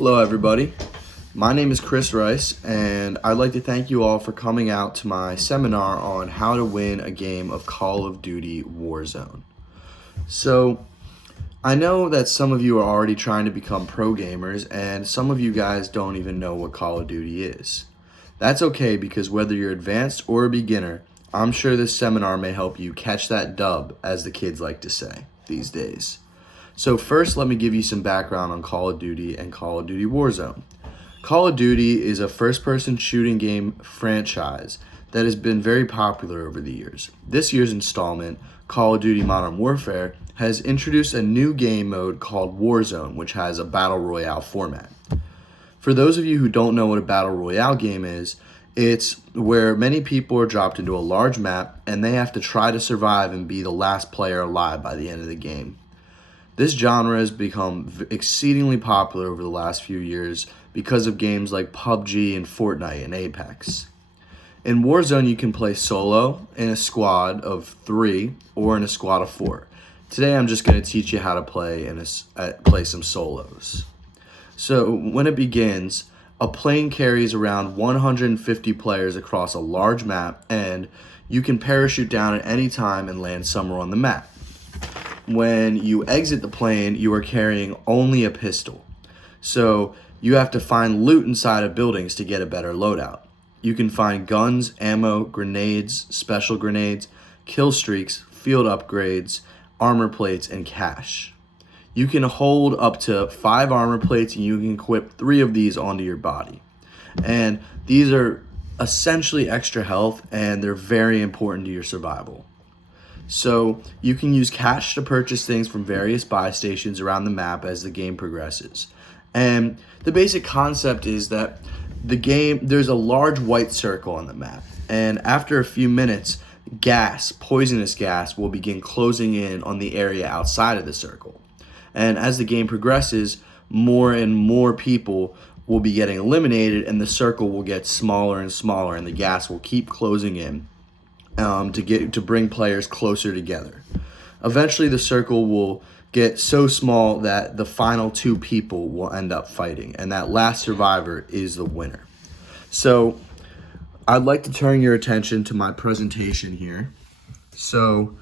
Hello everybody, my name is Chris Rice and I'd like to thank you all for coming out to my seminar on how to win a game of Call of Duty Warzone. So I know that some of you are already trying to become pro gamers and some of you guys don't even know what Call of Duty is. That's okay because whether you're advanced or a beginner, I'm sure this seminar may help you catch that dub, as the kids like to say these days. So first, let me give you some background on Call of Duty and Call of Duty Warzone. Call of Duty is a first-person shooting game franchise that has been very popular over the years. This year's installment, Call of Duty Modern Warfare, has introduced a new game mode called Warzone, which has a battle royale format. For those of you who don't know what a battle royale game is, it's where many people are dropped into a large map and they have to try to survive and be the last player alive by the end of the game. This genre has become exceedingly popular over the last few years because of games like PUBG and Fortnite and Apex. In Warzone, you can play solo, in a squad of 3, or in a squad of 4. Today, I'm just going to teach you how to play play some solos. So, when it begins, a plane carries around 150 players across a large map, and you can parachute down at any time and land somewhere on the map. When you exit the plane, you are carrying only a pistol. So you have to find loot inside of buildings to get a better loadout. You can find guns, ammo, grenades, special grenades, kill streaks, field upgrades, armor plates, and cash. You can hold up to 5 armor plates and you can equip 3 of these onto your body. And these are essentially extra health and they're very important to your survival. So you can use cash to purchase things from various buy stations around the map as the game progresses. And the basic concept is that there's a large white circle on the map. And after a few minutes, poisonous gas, will begin closing in on the area outside of the circle. And as the game progresses, more and more people will be getting eliminated and the circle will get smaller and smaller and the gas will keep closing in. To bring players closer together. Eventually the circle will get so small that the final 2 people will end up fighting and that last survivor is the winner. So I'd like to turn your attention to my presentation here. So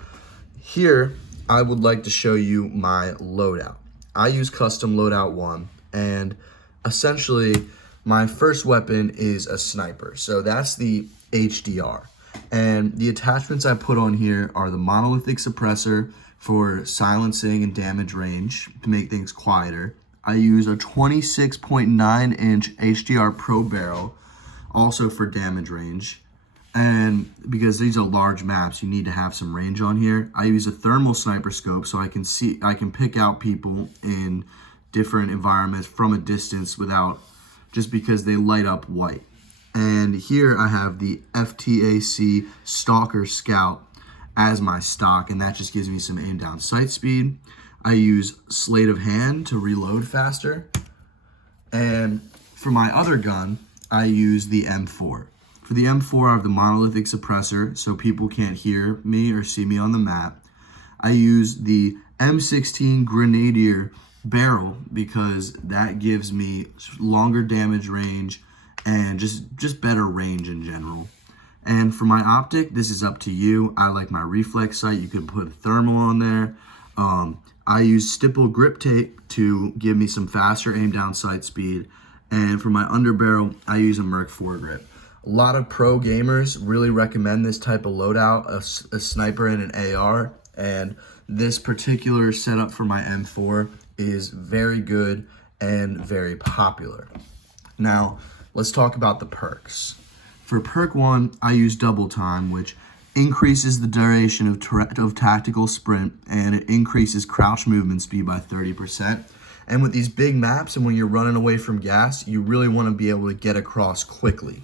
here I would like to show you my loadout. I use custom loadout 1 and essentially my first weapon is a sniper. So that's the HDR. And the attachments I put on here are the monolithic suppressor for silencing and damage range to make things quieter. I use a 26.9 inch HDR Pro barrel also for damage range. And because these are large maps, you need to have some range on here. I use a thermal sniper scope so I can pick out people in different environments from a distance just because they light up white. And here I have the FTAC Stalker Scout as my stock, and that just gives me some aim down sight speed. I use sleight of hand to reload faster. And for my other gun, I use the M4. For the M4, I have the monolithic suppressor so people can't hear me or see me on the map. I use the M16 Grenadier barrel because that gives me longer damage range and just better range in general. And for my optic, this is up to you. I like my reflex sight. You can put a thermal on there. I use stipple grip tape to give me some faster aim down sight speed. And for my underbarrel, I use a Merc foregrip. A lot of pro gamers really recommend this type of loadout, a sniper and an AR. And this particular setup for my M4 is very good and very popular. Now, let's talk about the perks. For perk 1, I use double time, which increases the duration of tactical sprint, and it increases crouch movement speed by 30%. And with these big maps and when you're running away from gas, you really want to be able to get across quickly.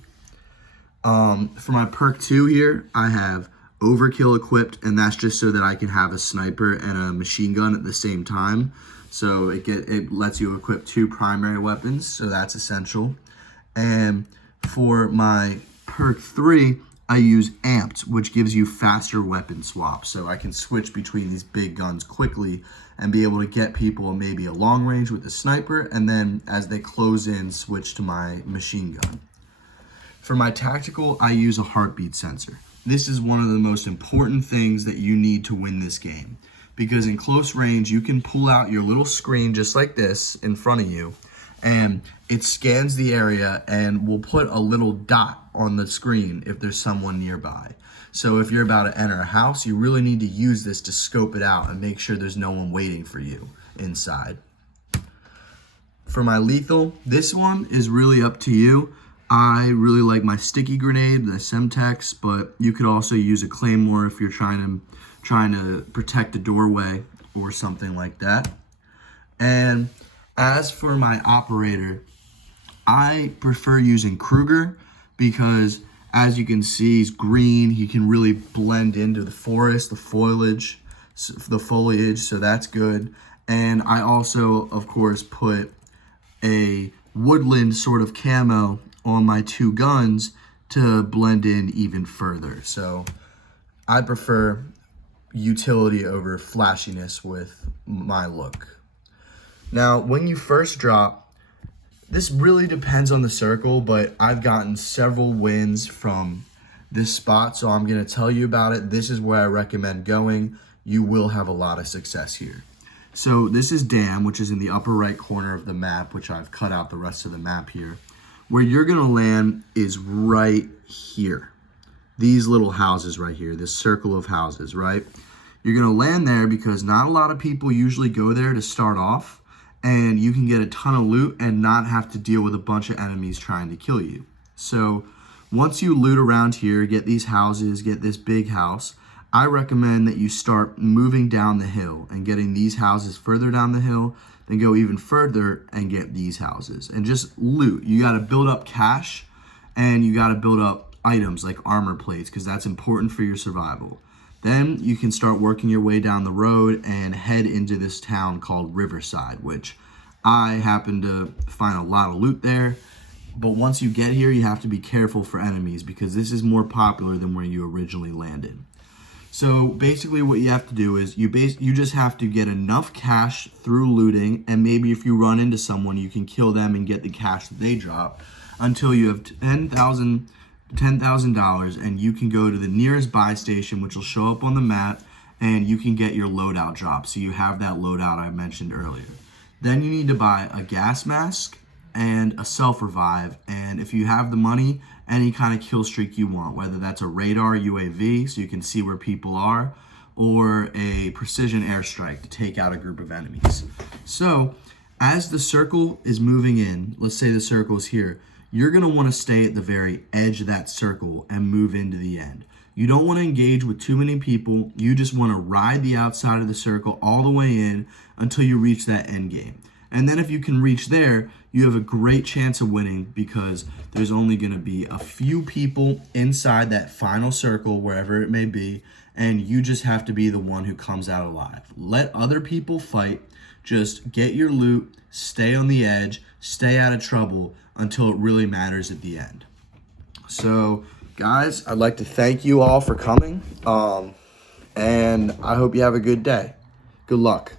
For my perk 2 here, I have overkill equipped, and that's just so that I can have a sniper and a machine gun at the same time. So it lets you equip 2 primary weapons, so that's essential. And for my perk 3, I use amped, which gives you faster weapon swaps. So I can switch between these big guns quickly and be able to get people maybe a long range with the sniper, and then as they close in, switch to my machine gun. For my tactical, I use a heartbeat sensor. This is one of the most important things that you need to win this game, because in close range, you can pull out your little screen just like this in front of you, and it scans the area and will put a little dot on the screen if there's someone nearby. So if you're about to enter a house, you really need to use this to scope it out and make sure there's no one waiting for you inside. For my lethal, this one is really up to you. I really like my sticky grenade, the Semtex, but you could also use a claymore if you're trying to protect a doorway or something like that. And as for my operator, I prefer using Kruger because, as you can see, he's green. He can really blend into the forest, the foliage, so that's good. And I also, of course, put a woodland sort of camo on my two guns to blend in even further. So I prefer utility over flashiness with my look. Now, when you first drop, this really depends on the circle, but I've gotten several wins from this spot, so I'm going to tell you about it. This is where I recommend going. You will have a lot of success here. So this is Dam, which is in the upper right corner of the map, which I've cut out the rest of the map here. Where you're going to land is right here. These little houses right here, this circle of houses, right? You're going to land there because not a lot of people usually go there to start off, and you can get a ton of loot and not have to deal with a bunch of enemies trying to kill you. So once you loot around here, get these houses, get this big house, I recommend that you start moving down the hill and getting these houses further down the hill, then go even further and get these houses and just loot. You got to build up cash, and you got to build up items like armor plates because that's important for your survival. Then you can start working your way down the road and head into this town called Riverside, which I happen to find a lot of loot there. But once you get here, you have to be careful for enemies because this is more popular than where you originally landed. So basically what you have to do is you just have to get enough cash through looting, and maybe if you run into someone, you can kill them and get the cash that they drop until you have $10,000, and you can go to the nearest buy station, which will show up on the map, and you can get your loadout drop. So you have that loadout I mentioned earlier. Then you need to buy a gas mask and a self-revive, and if you have the money, any kind of kill streak you want, whether that's a radar UAV so you can see where people are, or a precision airstrike to take out a group of enemies. So as the circle is moving in, let's say the circle is here, you're going to want to stay at the very edge of that circle and move into the end. You don't want to engage with too many people. You just want to ride the outside of the circle all the way in until you reach that end game. And then if you can reach there, you have a great chance of winning because there's only going to be a few people inside that final circle, wherever it may be, and you just have to be the one who comes out alive. Let other people fight. Just get your loot, stay on the edge, stay out of trouble until it really matters at the end. So, guys, I'd like to thank you all for coming, and I hope you have a good day. Good luck.